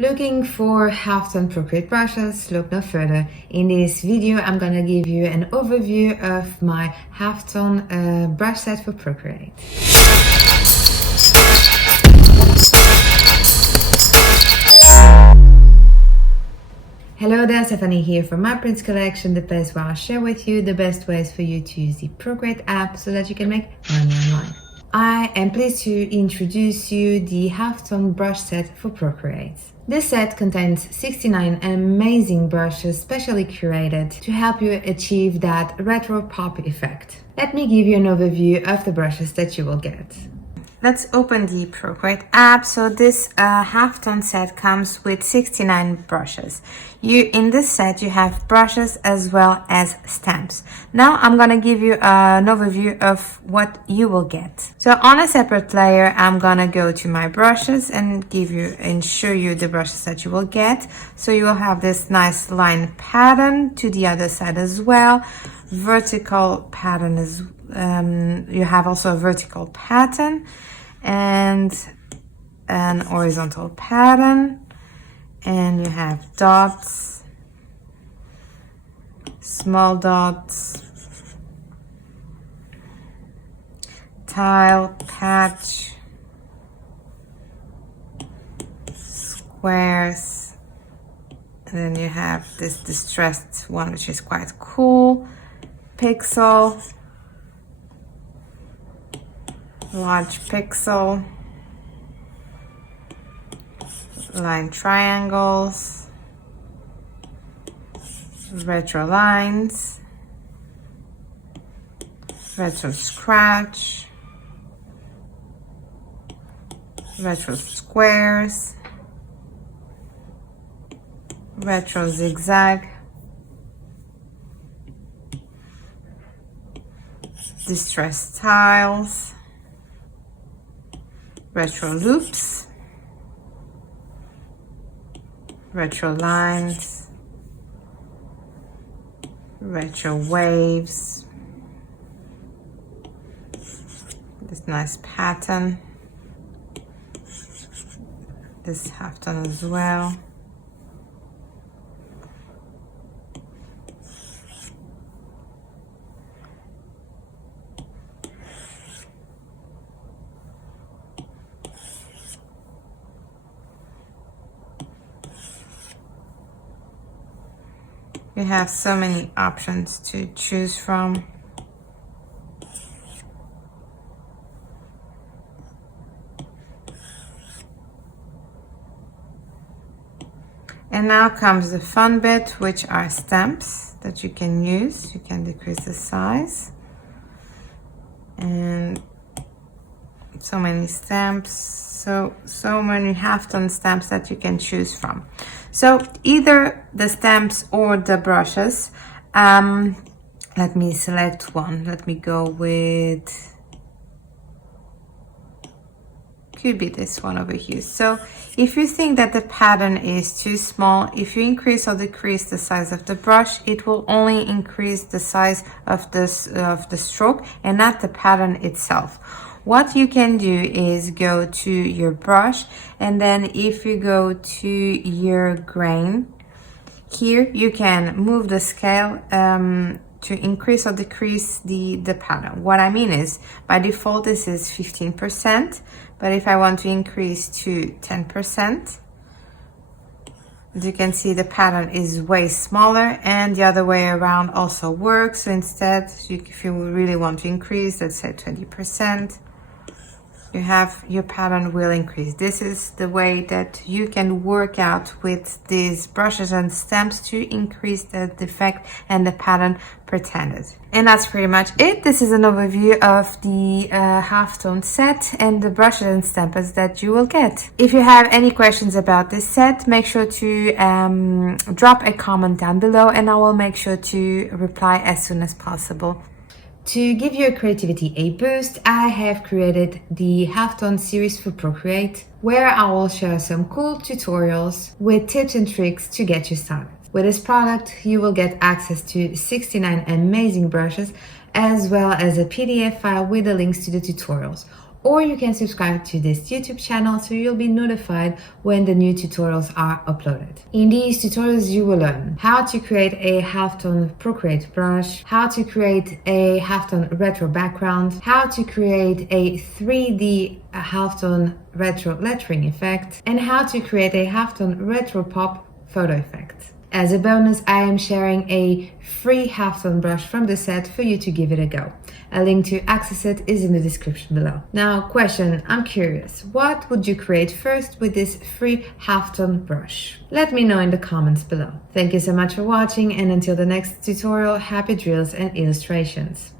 Looking for Halftone Procreate brushes? Look no further. In this video, I'm gonna give you an overview of my Halftone brush set for Procreate. Hello there, Stephanie here from My Prints Collection, the place where I'll share with you the best ways for you to use the Procreate app so that you can make money online. I am pleased to introduce you the Halftone brush set for Procreate. This set contains 69 amazing brushes specially curated to help you achieve that retro pop effect. Let me give you an overview of the brushes that you will get. Let's open the Procreate app. So this Halftone set comes with 69 brushes. In this set, you have brushes as well as stamps. Now I'm gonna give you an overview of what you will get. So on a separate layer, I'm gonna go to my brushes and show you the brushes that you will get. So you will have this nice line pattern to the other side as well. Vertical pattern is you have also a vertical pattern and an horizontal pattern, and you have dots, small dots, tile, patch, squares, and then you have this distressed one, which is quite cool, pixel, large pixel, line triangles, retro lines, retro scratch, retro squares, retro zigzag, distressed tiles, retro loops, retro lines, retro waves, this nice pattern, this Halftone as well. You have so many options to choose from. And now comes the fun bit, which are stamps that you can use. You can decrease the size. And so many stamps, so many Halftone stamps that you can choose from. So either the stamps or the brushes. Let me select one. Let me go with, could be this one over here. So if you think that the pattern is too small, if you increase or decrease the size of the brush, it will only increase the size of the stroke and not the pattern itself. What you can do is go to your brush, and then if you go to your grain, here you can move the scale to increase or decrease the pattern. What I mean is, by default this is 15%, but if I want to increase to 10%, as you can see, the pattern is way smaller, and the other way around also works. So instead, if you really want to increase, let's say 20%, you have your pattern will increase. This is the way that you can work out with these brushes and stamps to increase the effect and the pattern pretended. And that's pretty much it. This is an overview of the Halftone set and the brushes and stamps that you will get. If you have any questions about this set, make sure to drop a comment down below, and I will make sure to reply as soon as possible. To give your creativity a boost, I have created the Halftone series for Procreate, where I will share some cool tutorials with tips and tricks to get you started. With this product, you will get access to 69 amazing brushes, as well as a PDF file with the links to the tutorials. or you can subscribe to this YouTube channel so you'll be notified when the new tutorials are uploaded. In these tutorials, you will learn how to create a halftone Procreate brush, how to create a halftone retro background, how to create a 3D halftone retro lettering effect, and how to create a halftone retro pop photo effect. As a bonus, I am sharing a free halftone brush from the set for you to give it a go. A link to access it is in the description below. Now, question, I'm curious, what would you create first with this free halftone brush? Let me know in the comments below. Thank you so much for watching, and until the next tutorial, happy drills and illustrations.